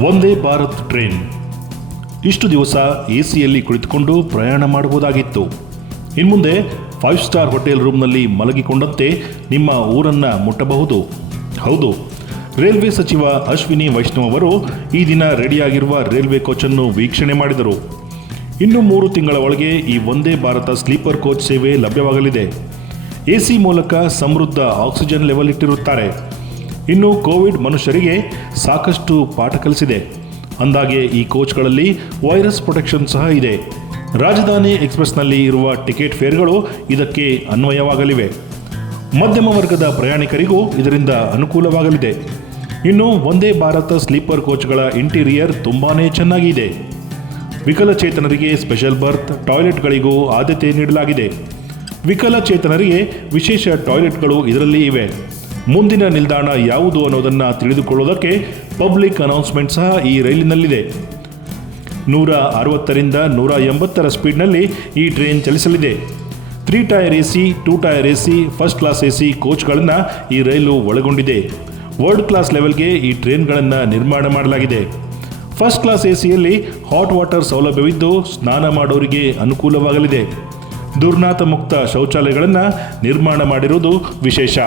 ಒಂದೇ ಭಾರತ್ ಟ್ರೈನ್ ಇಷ್ಟು ದಿವಸ ಎ ಸಿಯಲ್ಲಿ ಕುಳಿತುಕೊಂಡು ಪ್ರಯಾಣ ಮಾಡಬಹುದಾಗಿತ್ತು. ಇನ್ಮುಂದೆ ಫೈವ್ ಸ್ಟಾರ್ ಹೋಟೆಲ್ ರೂಮ್ನಲ್ಲಿ ಮಲಗಿಕೊಂಡಂತೆ ನಿಮ್ಮ ಊರನ್ನು ಮುಟ್ಟಬಹುದು. ಹೌದು, ರೈಲ್ವೆ ಸಚಿವ ಅಶ್ವಿನಿ ವೈಷ್ಣವ್ ಅವರು ಈ ದಿನ ರೆಡಿಯಾಗಿರುವ ರೈಲ್ವೆ ಕೋಚನ್ನು ವೀಕ್ಷಣೆ ಮಾಡಿದರು. ಇನ್ನು ಮೂರು ತಿಂಗಳ ಒಳಗೆ ಈ ಒಂದೇ ಭಾರತ ಸ್ಲೀಪರ್ ಕೋಚ್ ಸೇವೆ ಲಭ್ಯವಾಗಲಿದೆ. ಎಸಿ ಮೂಲಕ ಸಮೃದ್ಧ ಆಕ್ಸಿಜನ್ ಲೆವೆಲ್ ಇಟ್ಟಿರುತ್ತಾರೆ. ಇನ್ನು ಕೋವಿಡ್ ಮನುಷ್ಯರಿಗೆ ಸಾಕಷ್ಟು ಪಾಠ ಕಲಿಸಿದೆ. ಅಂದಾಗೆ ಈ ಕೋಚ್ಗಳಲ್ಲಿ ವೈರಸ್ ಪ್ರೊಟೆಕ್ಷನ್ ಸಹ ಇದೆ. ರಾಜಧಾನಿ ಎಕ್ಸ್ಪ್ರೆಸ್ನಲ್ಲಿ ಇರುವ ಟಿಕೆಟ್ ಫೇರ್ಗಳು ಇದಕ್ಕೆ ಅನ್ವಯವಾಗಲಿವೆ. ಮಧ್ಯಮ ವರ್ಗದ ಪ್ರಯಾಣಿಕರಿಗೂ ಇದರಿಂದ ಅನುಕೂಲವಾಗಲಿದೆ. ಇನ್ನು ಒಂದೇ ಭಾರತ ಸ್ಲೀಪರ್ ಕೋಚ್ಗಳ ಇಂಟೀರಿಯರ್ ತುಂಬಾನೇ ಚೆನ್ನಾಗಿದೆ. ವಿಕಲಚೇತನರಿಗೆ ಸ್ಪೆಷಲ್ ಬರ್ತ್, ಟಾಯ್ಲೆಟ್ಗಳಿಗೂ ಆದ್ಯತೆ ನೀಡಲಾಗಿದೆ. ವಿಕಲಚೇತನರಿಗೆ ವಿಶೇಷ ಟಾಯ್ಲೆಟ್ಗಳು ಇದರಲ್ಲಿ ಇವೆ. ಮುಂದಿನ ನಿಲ್ದಾಣ ಯಾವುದು ಅನ್ನೋದನ್ನು ತಿಳಿದುಕೊಳ್ಳೋದಕ್ಕೆ ಪಬ್ಲಿಕ್ ಅನೌನ್ಸ್ಮೆಂಟ್ ಸಹ ಈ ರೈಲಿನಲ್ಲಿದೆ. ನೂರ ಅರವತ್ತರಿಂದ ನೂರ ಎಂಬತ್ತರ ಸ್ಪೀಡ್ನಲ್ಲಿ ಈ train ಚಲಿಸಲಿದೆ. Three tier A C two tier A C first class A C ಕೋಚ್ಗಳನ್ನು ಈ ರೈಲು ಒಳಗೊಂಡಿದೆ. ವರ್ಲ್ಡ್ ಕ್ಲಾಸ್ ಲೆವೆಲ್ಗೆ ಈ ಟ್ರೈನ್ಗಳನ್ನು ನಿರ್ಮಾಣ ಮಾಡಲಾಗಿದೆ. ಫಸ್ಟ್ ಕ್ಲಾಸ್ ಎ ಸಿಯಲ್ಲಿ ಹಾಟ್ ವಾಟರ್ ಸೌಲಭ್ಯವಿದ್ದು ಸ್ನಾನ ಮಾಡೋರಿಗೆ ಅನುಕೂಲವಾಗಲಿದೆ. ದುರ್ನಾತ ಮುಕ್ತ ಶೌಚಾಲಯಗಳನ್ನು ನಿರ್ಮಾಣ ಮಾಡಿರುವುದು ವಿಶೇಷ.